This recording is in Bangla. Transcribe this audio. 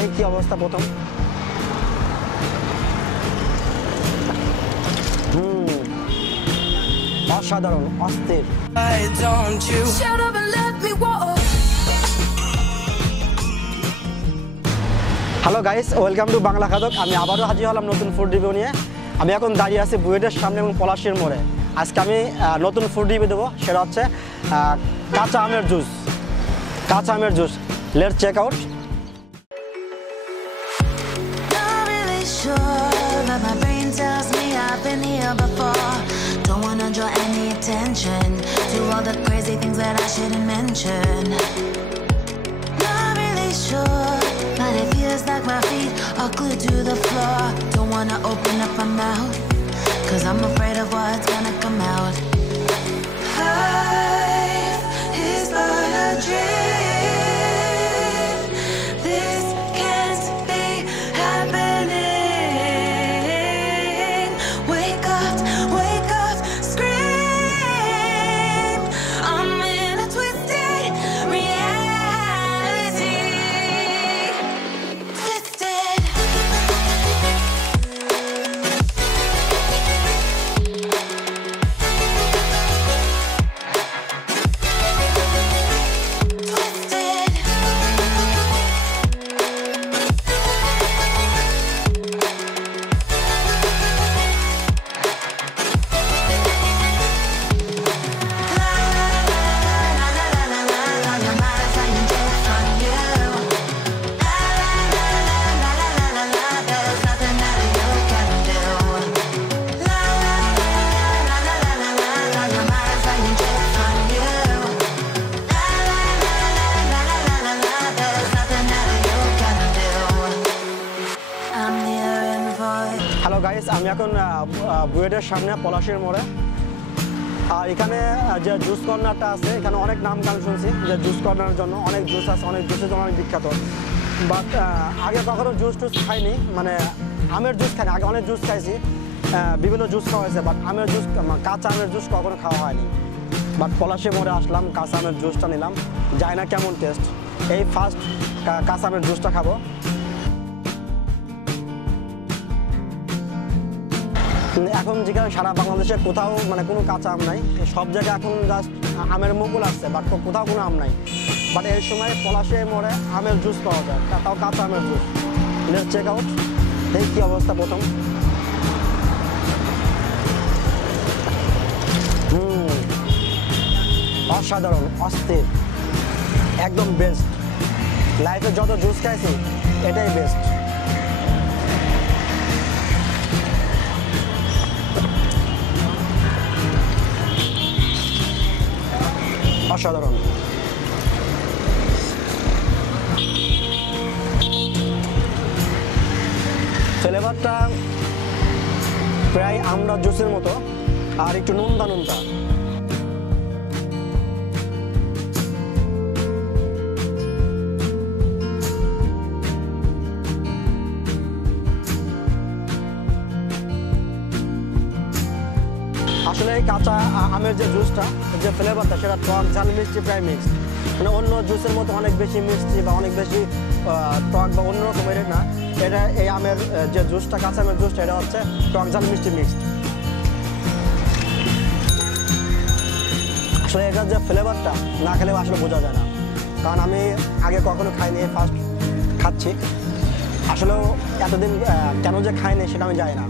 এই কি অবস্থা প্রথম। অসাধারণ, অস্থির। Hello guys, welcome to Bangla Khadok. আমি আবারও হাজির হলাম নতুন ফুড রিভিউ নিয়ে। আমি এখন দাঁড়িয়ে আছি বুয়েটের সামনে এবং পলাশির মোড়ে। আজকে আমি নতুন ফুড রিভিউ দেবো, সেটা হচ্ছে কাঁচা আমের জুস। কাঁচা আমের juice, let's check out. My brain tells me I've been here before. Don't wanna draw any attention to all the crazy things that I shouldn't mention. Not really sure, but it feels like my feet are glued to the floor. Don't wanna open up my mouth, 'cause I'm afraid of what's gonna come out. Life is but a dream. This can't be happening. Hello guys, আমি এখন বুয়েটের সামনে পলাশির মোড়ে। আর এখানে যে জুস কর্নারটা আছে, এখানে অনেক নাম গান শুনছি যে জুস কর্নারের জন্য অনেক জুস আছে, অনেক জুসের জন্য অনেক বিখ্যাত। বাট আগে কখনো জুস টুস খাইনি, মানে আমের জুস খাইনি। আগে অনেক জুস খাইছি, বিভিন্ন জুস খাওয়া হয়েছে, বাট আমের জুস, কাঁচা আমের জুস কখনো খাওয়া হয়নি। বাট পলাশির মোড়ে আসলাম, কাঁচা আমের জুসটা নিলাম, জানি না কেমন টেস্ট। এই ফার্স্ট কাঁচা আমের জুসটা খাবো। এখন যেখানে সারা বাংলাদেশে কোথাও মানে কোনো কাঁচা আম নাই, সব জায়গায় এখন জাস্ট আমের মুকুল আসছে, বাট কোথাও কোনো আম নাই। বাট এই সময় পলাশির মোড়ে আমের জুস পাওয়া যায়, তাও কাঁচা আমের জুস। Let's check out. এই কি অবস্থা প্রথম। অসাধারণ, অস্থির, একদম বেস্ট। লাইফে যত জুস খাইছি এটাই বেস্ট। অসাধারণ। ফ্লেভারটা প্রায় আমরা জুসের মতো, আর একটু নুনতা নুনতা। আসলে এই কাঁচা আমের যে জুসটা, যে ফ্লেভারটা, সেটা টক ঝাল মিষ্টি প্রায় মিক্স। মানে অন্য জুসের মতো অনেক বেশি মিষ্টি বা অনেক বেশি টক বা অন্য রকমের না। এটা এই আমের যে জুসটা, কাঁচা আমের জুসটা, এটা হচ্ছে টক ঝাল মিষ্টি মিক্সড। আসলে এটার যে ফ্লেভারটা না খেলে আসলে বোঝা যায় না, কারণ আমি আগে কখনো খাইনি, ফার্স্ট খাচ্ছি। আসলেও এতদিন কেন যে খাইনি সেটা আমি জানি না।